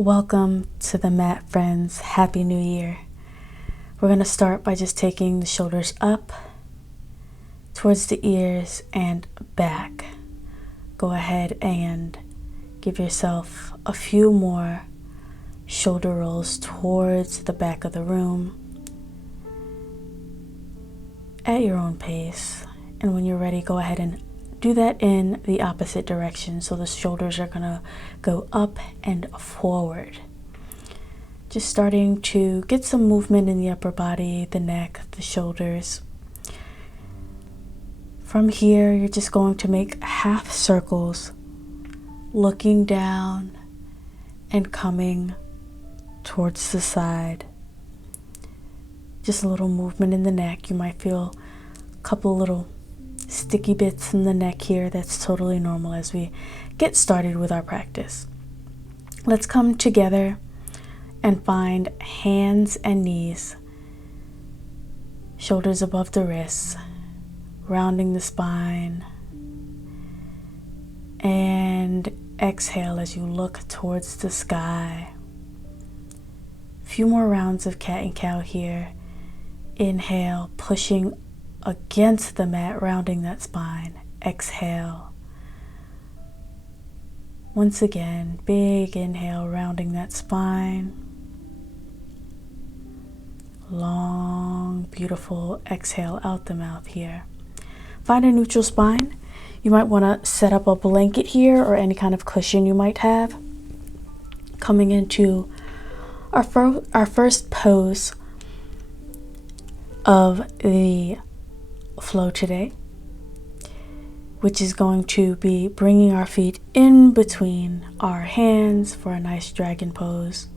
Welcome to the mat, friends. Happy New Year. We're going to start by just taking the shoulders up towards the ears and back. Go ahead and give yourself a few more shoulder rolls towards the back of the room at your own pace. And when you're ready, go ahead and do that in the opposite direction. So the shoulders are going to go up and forward. Just starting to get some movement in the upper body, the neck, the shoulders. From here, you're just going to make half circles, looking down and coming towards the side. Just a little movement in the neck. You might feel a couple little sticky bits in the neck here. That's totally normal as we get started with our practice. Let's come together and find hands and knees, shoulders above the wrists, rounding the spine, and exhale as you look towards the sky. A few more rounds of cat and cow here. Inhale, pushing against the mat, rounding that spine. Exhale. Once again, big inhale, rounding that spine. Long, beautiful exhale out the mouth here. Find a neutral spine. You might want to set up a blanket here or any kind of cushion you might have. Coming into our first pose of the flow today, which is going to be bringing our feet in between our hands for a nice dragon pose.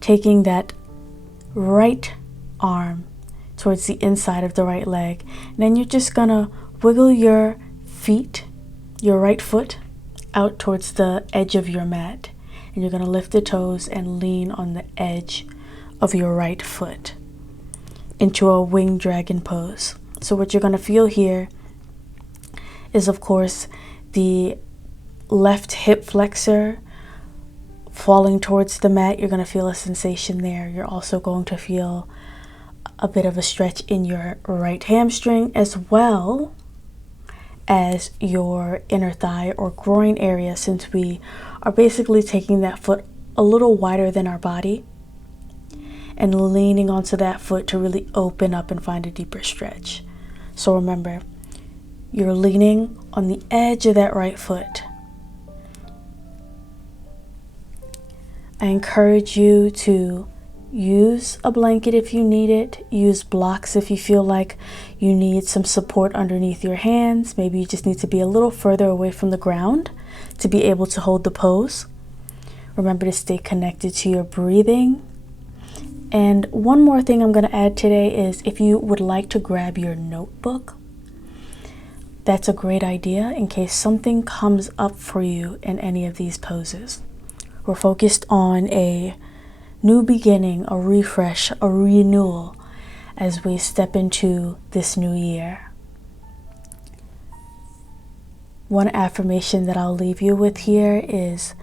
Taking that right arm towards the inside of the right leg. And then you're just gonna wiggle your feet, your right foot, out towards the edge of your mat. And you're gonna lift the toes and lean on the edge of your right foot into a winged dragon pose. So what you're going to feel here is, of course, the left hip flexor falling towards the mat. You're going to feel a sensation there. You're also going to feel a bit of a stretch in your right hamstring, as well as your inner thigh or groin area, since we are basically taking that foot a little wider than our body and leaning onto that foot to really open up and find a deeper stretch. So remember, you're leaning on the edge of that right foot. I encourage you to use a blanket if you need it. Use blocks if you feel like you need some support underneath your hands. Maybe you just need to be a little further away from the ground to be able to hold the pose. Remember to stay connected to your breathing. And one more thing I'm going to add today is, if you would like to grab your notebook, that's a great idea in case something comes up for you in any of these poses. We're focused on a new beginning, a refresh, a renewal as we step into this new year. One affirmation that I'll leave you with here is,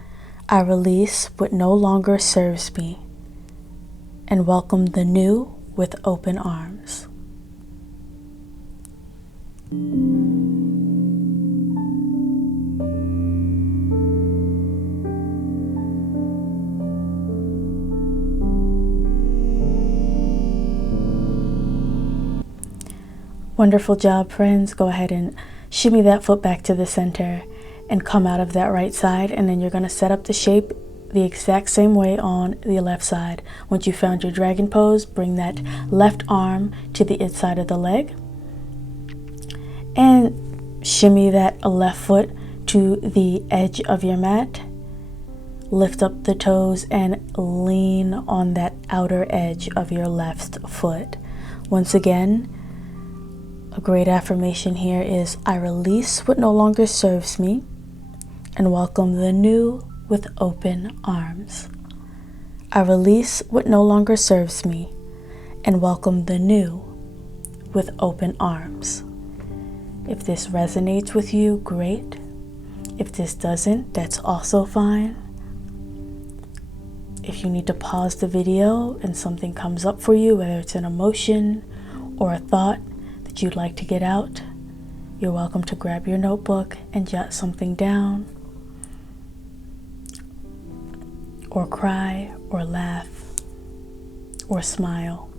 I release what no longer serves me and welcome the new with open arms. Wonderful job, friends. Go ahead and shimmy that foot back to the center and come out of that right side, and then you're going to set up the shape the exact same way on the left side. Once you found your dragon pose, bring that left arm to the inside of the leg and shimmy that left foot to the edge of your mat. Lift up the toes and lean on that outer edge of your left foot. Once again, a great affirmation here is, I release what no longer serves me and welcome the new with open arms. I release what no longer serves me and welcome the new with open arms. If this resonates with you, great. If this doesn't, that's also fine. If you need to pause the video and something comes up for you, whether it's an emotion or a thought that you'd like to get out, you're welcome to grab your notebook and jot something down, or cry, or laugh, or smile,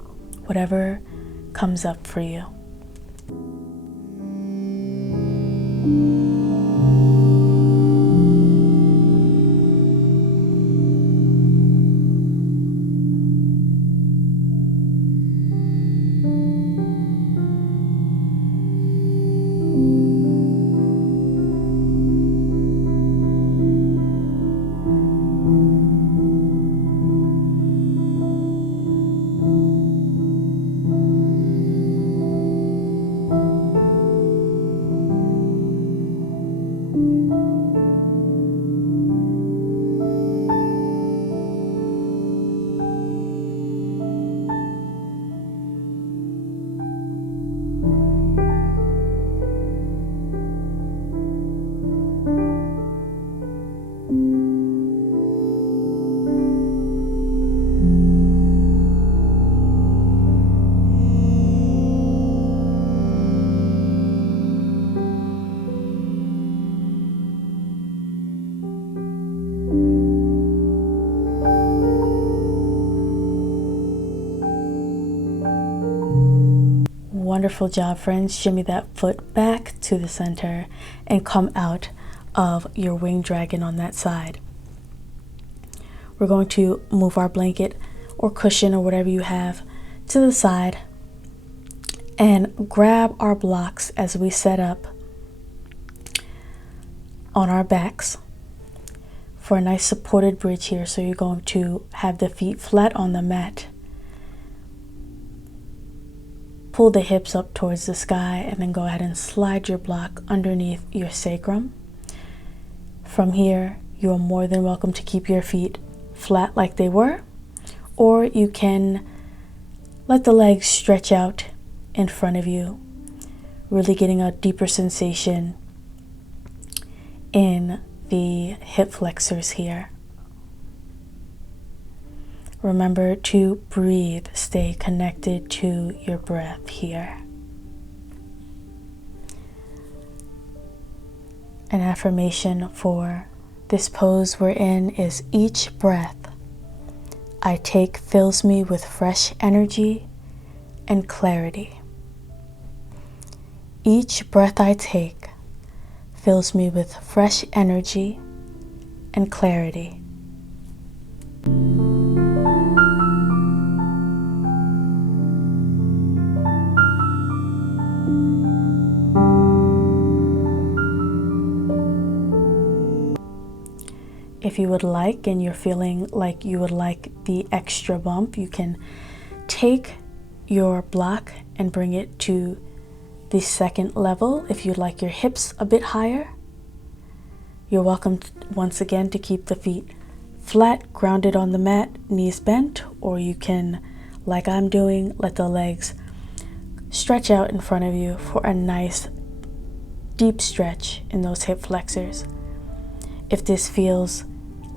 whatever comes up for you. Wonderful job, friends. Shimmy that foot back to the center and come out of your winged dragon on that side. We're going to move our blanket or cushion or whatever you have to the side and grab our blocks as we set up on our backs for a nice supported bridge here. So you're going to have the feet flat on the mat. Pull the hips up towards the sky and then go ahead and slide your block underneath your sacrum. From here, you are more than welcome to keep your feet flat like they were, or you can let the legs stretch out in front of you, really getting a deeper sensation in the hip flexors here. Remember to breathe, stay connected to your breath here. An affirmation for this pose we're in is: each breath I take fills me with fresh energy and clarity. Each breath I take fills me with fresh energy and clarity. If you would like and you're feeling like you would like the extra bump, you can take your block and bring it to the second level. If you'd like your hips a bit higher, you're welcome once again to keep the feet flat, grounded on the mat, knees bent, or you can, like I'm doing, let the legs stretch out in front of you for a nice deep stretch in those hip flexors. If this feels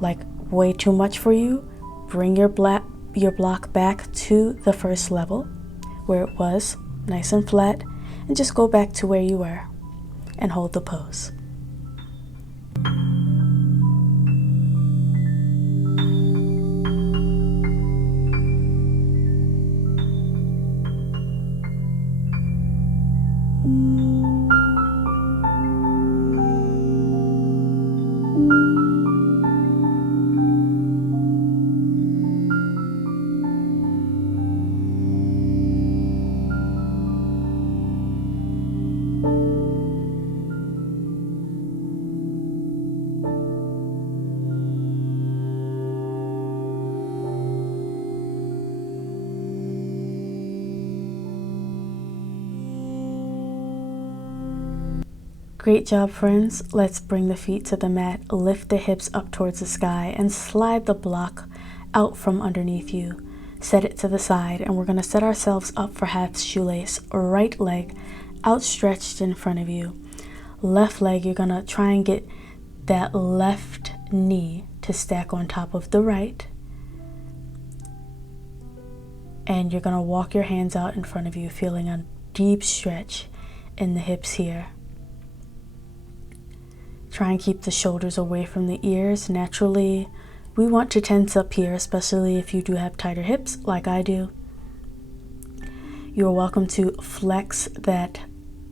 like way too much for you, bring your block back to the first level where it was nice and flat, and just go back to where you were and hold the pose. Great job, friends. Let's bring the feet to the mat, lift the hips up towards the sky, and slide the block out from underneath you. Set it to the side, and we're going to set ourselves up for half shoelace. Right leg outstretched in front of you. Left leg, you're going to try and get that left knee to stack on top of the right. And you're going to walk your hands out in front of you, feeling a deep stretch in the hips here. Try and keep the shoulders away from the ears. Naturally, we want to tense up here, especially if you do have tighter hips like I do. You're welcome to flex that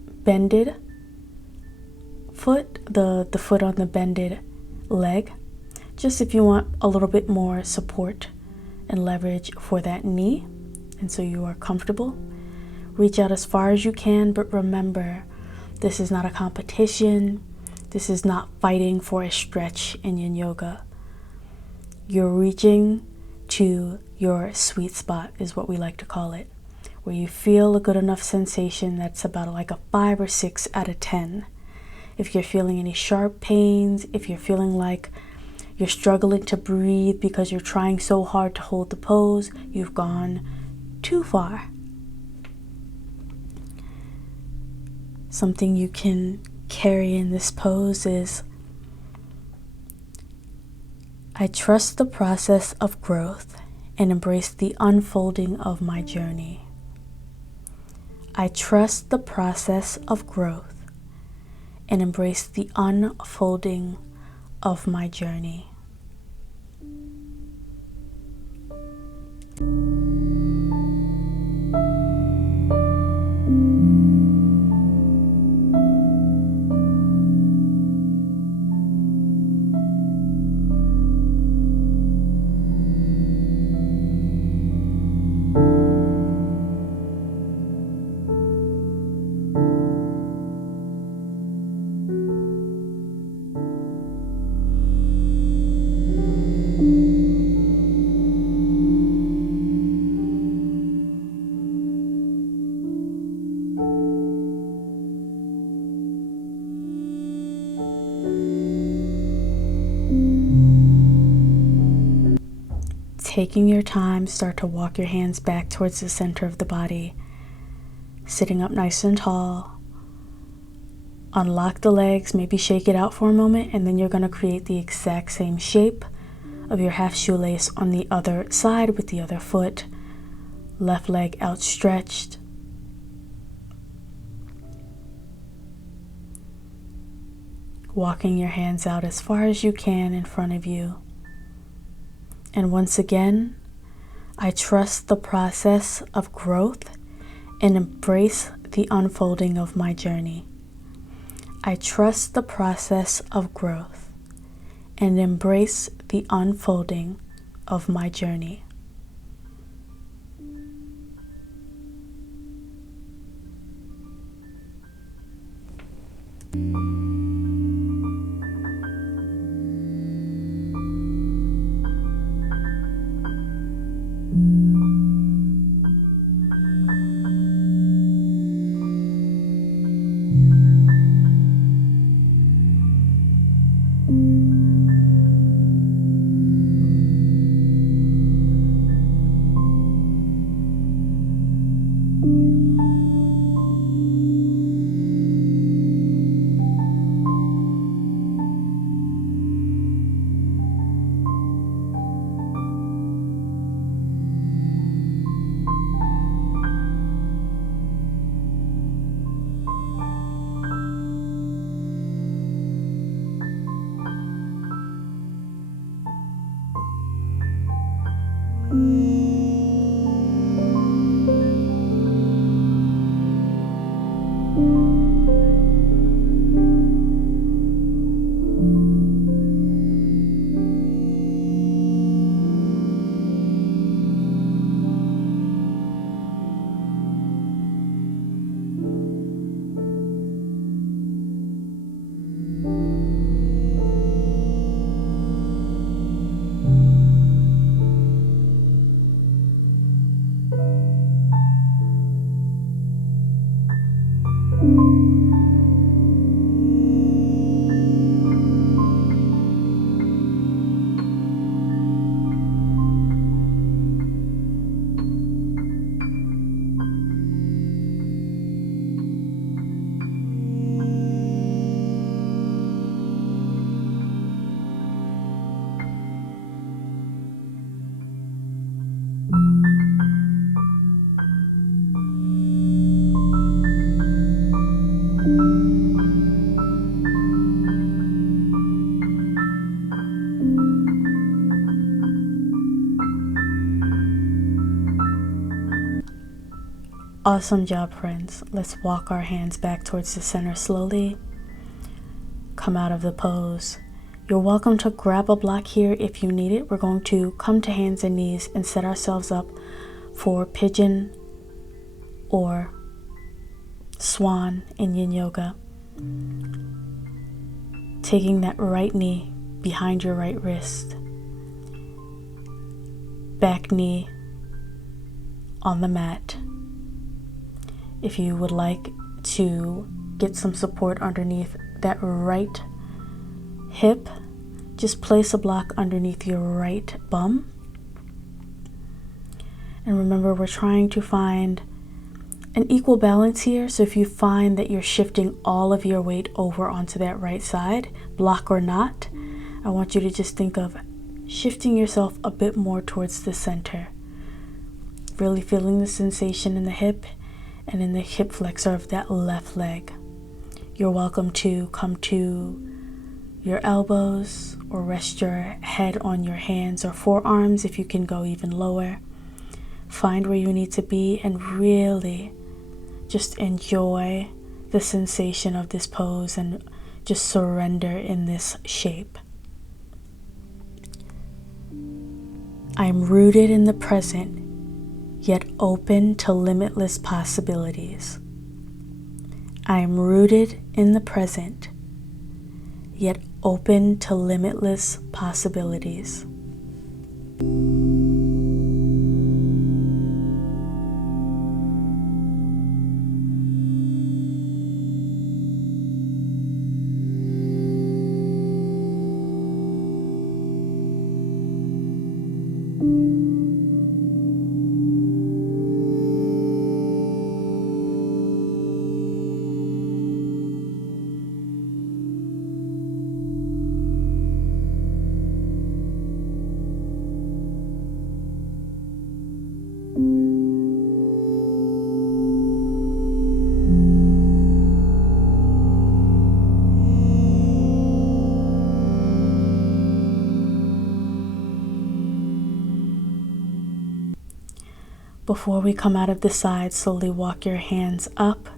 bended foot, the foot on the bended leg, just if you want a little bit more support and leverage for that knee, and so you are comfortable. Reach out as far as you can, but remember, this is not a competition. This is not fighting for a stretch in Yin Yoga. You're reaching to your sweet spot, is what we like to call it, where you feel a good enough sensation that's about like a 5 or 6 out of 10. If you're feeling any sharp pains, if you're feeling like you're struggling to breathe because you're trying so hard to hold the pose, you've gone too far. Something you can carry in this pose is, I trust the process of growth and embrace the unfolding of my journey. I trust the process of growth and embrace the unfolding of my journey. Taking your time, start to walk your hands back towards the center of the body, sitting up nice and tall. Unlock the legs, maybe shake it out for a moment, and then you're going to create the exact same shape of your half shoelace on the other side with the other foot, left leg outstretched. Walking your hands out as far as you can in front of you. And once again, I trust the process of growth and embrace the unfolding of my journey. I trust the process of growth and embrace the unfolding of my journey. Awesome job, friends. Let's walk our hands back towards the center slowly. Come out of the pose. You're welcome to grab a block here if you need it. We're going to come to hands and knees and set ourselves up for pigeon or swan in Yin Yoga. Taking that right knee behind your right wrist. Back knee on the mat. If you would like to get some support underneath that right hip, just place a block underneath your right bum. And remember, we're trying to find an equal balance here. So if you find that you're shifting all of your weight over onto that right side, block or not, I want you to just think of shifting yourself a bit more towards the center. Really feeling the sensation in the hip and in the hip flexor of that left leg. You're welcome to come to your elbows or rest your head on your hands or forearms if you can go even lower. Find where you need to be and really just enjoy the sensation of this pose and just surrender in this shape. I'm rooted in the present, yet open to limitless possibilities. I am rooted in the present, yet open to limitless possibilities. Before we come out of the side, slowly walk your hands up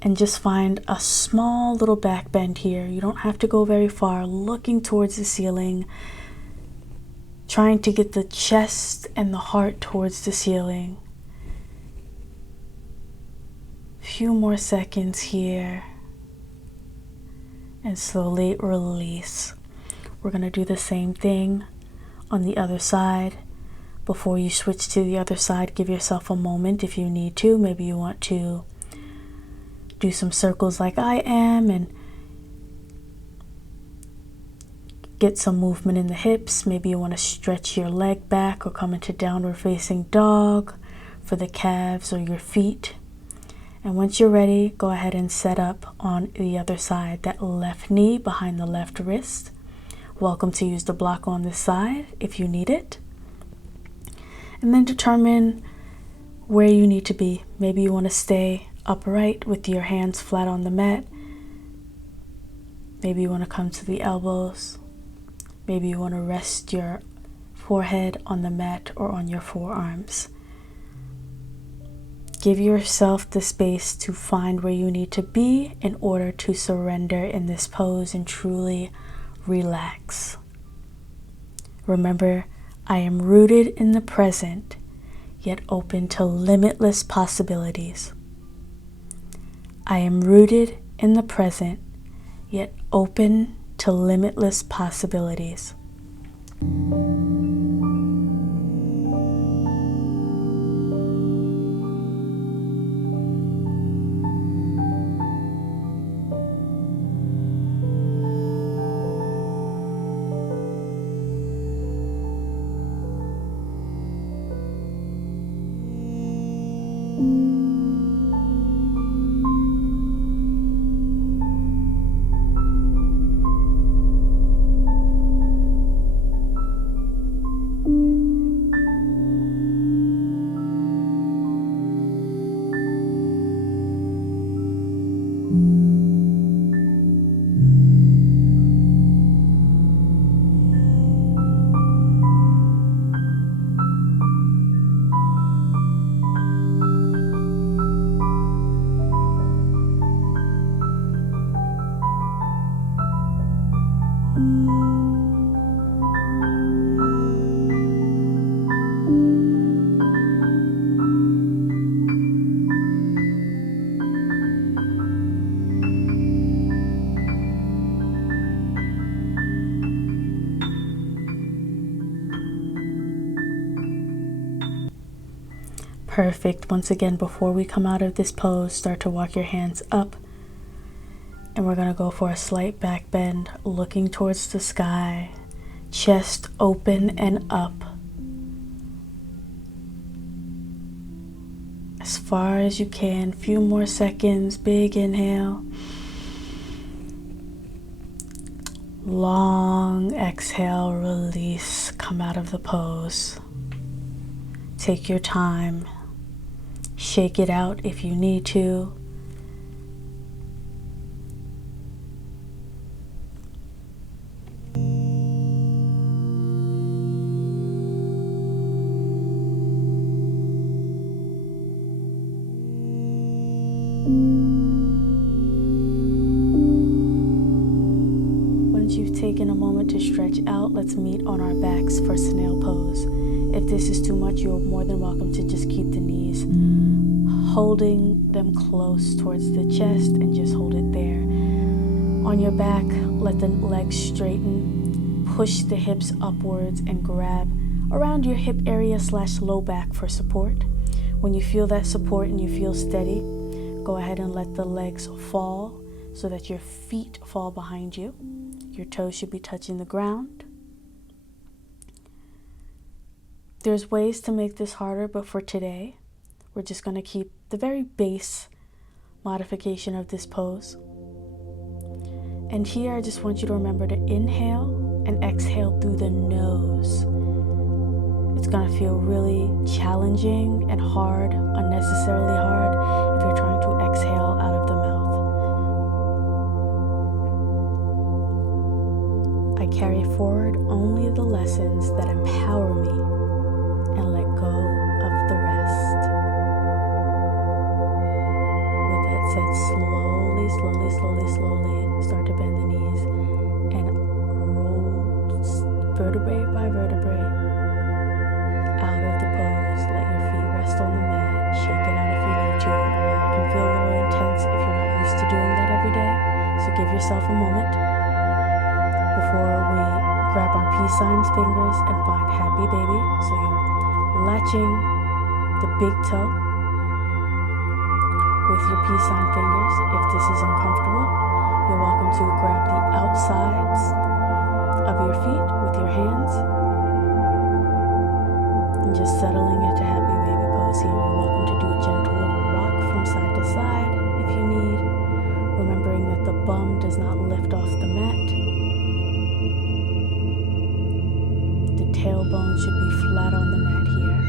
and just find a small little back bend here. You don't have to go very far, looking towards the ceiling, trying to get the chest and the heart towards the ceiling. A few more seconds here and slowly release. We're going to do the same thing on the other side. Before you switch to the other side, give yourself a moment if you need to. Maybe you want to do some circles like I am and get some movement in the hips. Maybe you want to stretch your leg back or come into downward facing dog for the calves or your feet. And once you're ready, go ahead and set up on the other side, that left knee behind the left wrist. Welcome to use the block on this side if you need it. And then determine where you need to be. Maybe you want to stay upright with your hands flat on the mat. Maybe you want to come to the elbows. Maybe you want to rest your forehead on the mat or on your forearms. Give yourself the space to find where you need to be in order to surrender in this pose and truly relax. Remember, I am rooted in the present, yet open to limitless possibilities. I am rooted in the present, yet open to limitless possibilities. Perfect. Once again, before we come out of this pose, start to walk your hands up. And we're going to go for a slight back bend, looking towards the sky, chest open and up. As far as you can, few more seconds, big inhale. Long exhale, release, come out of the pose. Take your time, shake it out if you need to. Once you've taken a moment to stretch out, let's meet on our backs for snail pose. If this is too much, you're more than welcome to just keep the knees holding them close towards the chest and just hold it there. On your back, let the legs straighten, push the hips upwards and grab around your hip area / low back for support. When you feel that support and you feel steady, go ahead and let the legs fall so that your feet fall behind you. Your toes should be touching the ground. There's ways to make this harder, but for today, we're just going to keep the very base modification of this pose. And here I just want you to remember to inhale and exhale through the nose. It's going to feel really challenging and hard, unnecessarily hard, if you're trying to exhale out of the mouth. I carry forward only the lessons that empower me and let go of the rest. With that said, slowly start to bend the knees and roll vertebrae by vertebrae out of the pose. Let your feet rest on the mat. Shake it out if you need to. I know it can feel a little intense if you're not used to doing that every day. So give yourself a moment before we grab our peace signs fingers and find happy baby. So you're latching the big toe with your peace sign fingers. If this is uncomfortable, you're welcome to grab the outsides of your feet with your hands and just settling into happy baby pose here. You're welcome to do a gentle little rock from side to side if you need, remembering that the bum does not lift off the mat. The tailbone should be flat on the mat here.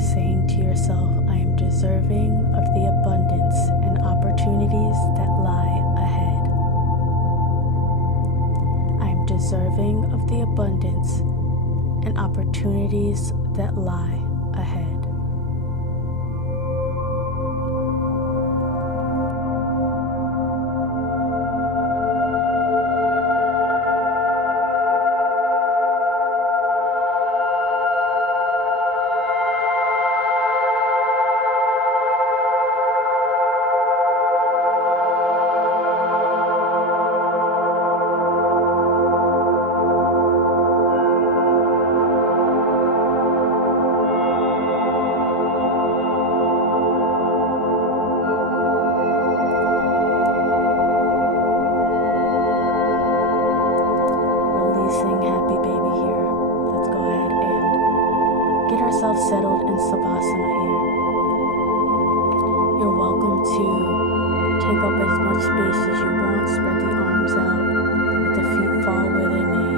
Saying to yourself, I am deserving of the abundance and opportunities that lie ahead. I am deserving of the abundance and opportunities that lie ahead. Settled in Savasana here. You're welcome to take up as much space as you want. Spread the arms out. Let the feet fall where they may.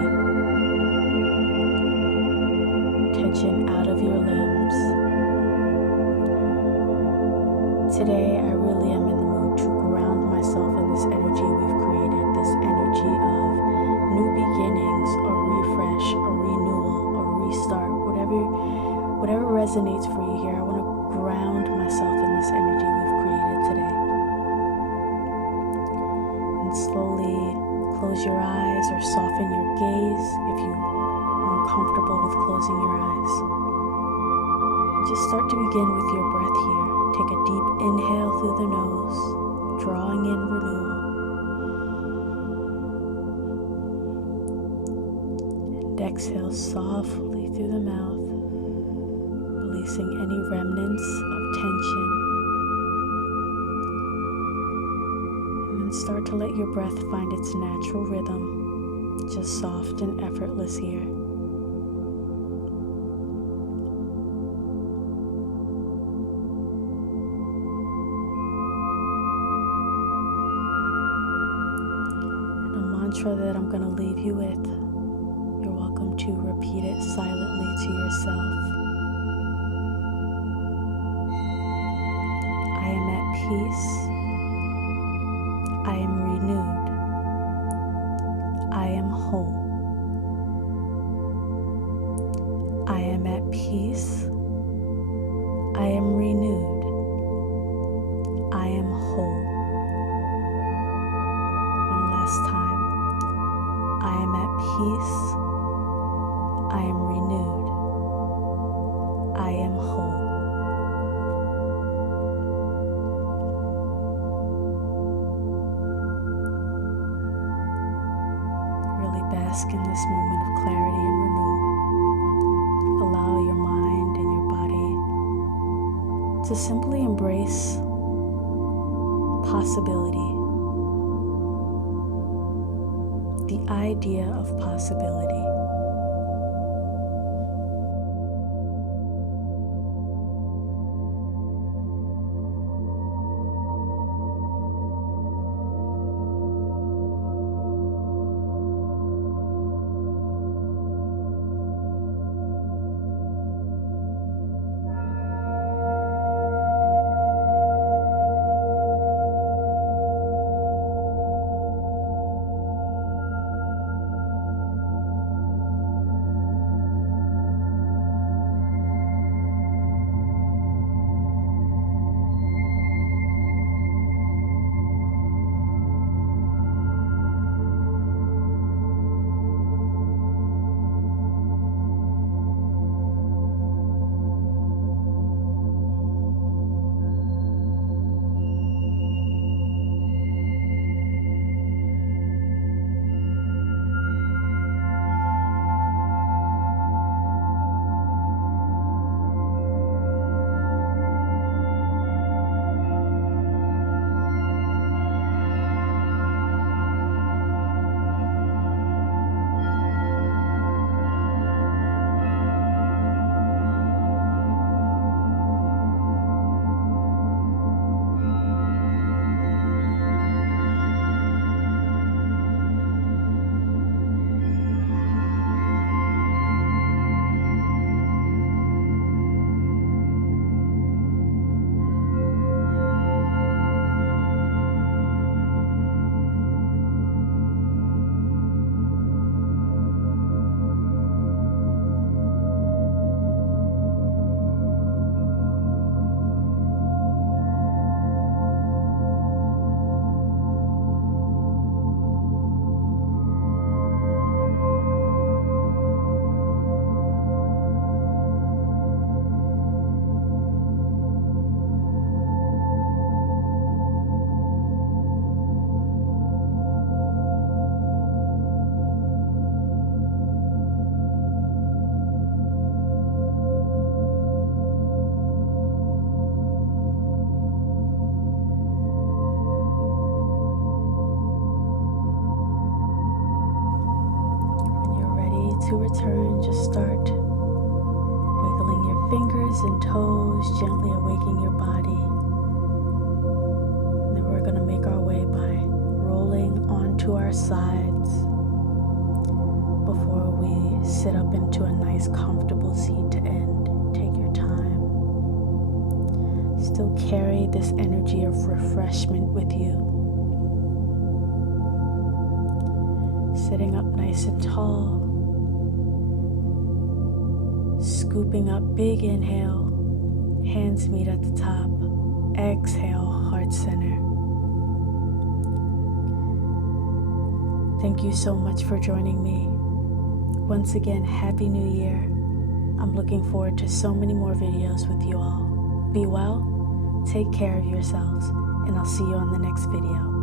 Tension out of your limbs. Today, I really am in the mood to ground myself in this energy we've created. This energy of new beginnings, or refresh, or renewal, or restart, whatever resonates for you here. I want to ground myself in this energy we've created today. And slowly close your eyes or soften your gaze if you are uncomfortable with closing your eyes. Just start to begin with your breath here. Take a deep inhale through the nose, drawing in renewal. exhale softly through the mouth, releasing any remnants of tension. And then start to let your breath find its natural rhythm, just soft and effortless here. Mantra that I'm going to leave you with. You're welcome to repeat it silently to yourself. I am at peace. I am renewed. I am whole. I am at peace. I am renewed. I am whole. One last time. I am at peace. I am renewed. I am whole. Really bask in this moment of clarity and renewal. Allow your mind and your body to simply embrace possibility. The idea of possibility. To return, just start wiggling your fingers and toes, gently awakening your body. And then we're going to make our way by rolling onto our sides before we sit up into a nice comfortable seat to end. Take your time. Still carry this energy of refreshment with you. Sitting up nice and tall. Scooping up, big inhale, hands meet at the top, exhale, heart center. Thank you so much for joining me. Once again, Happy New Year. I'm looking forward to so many more videos with you all. Be well, take care of yourselves, and I'll see you on the next video.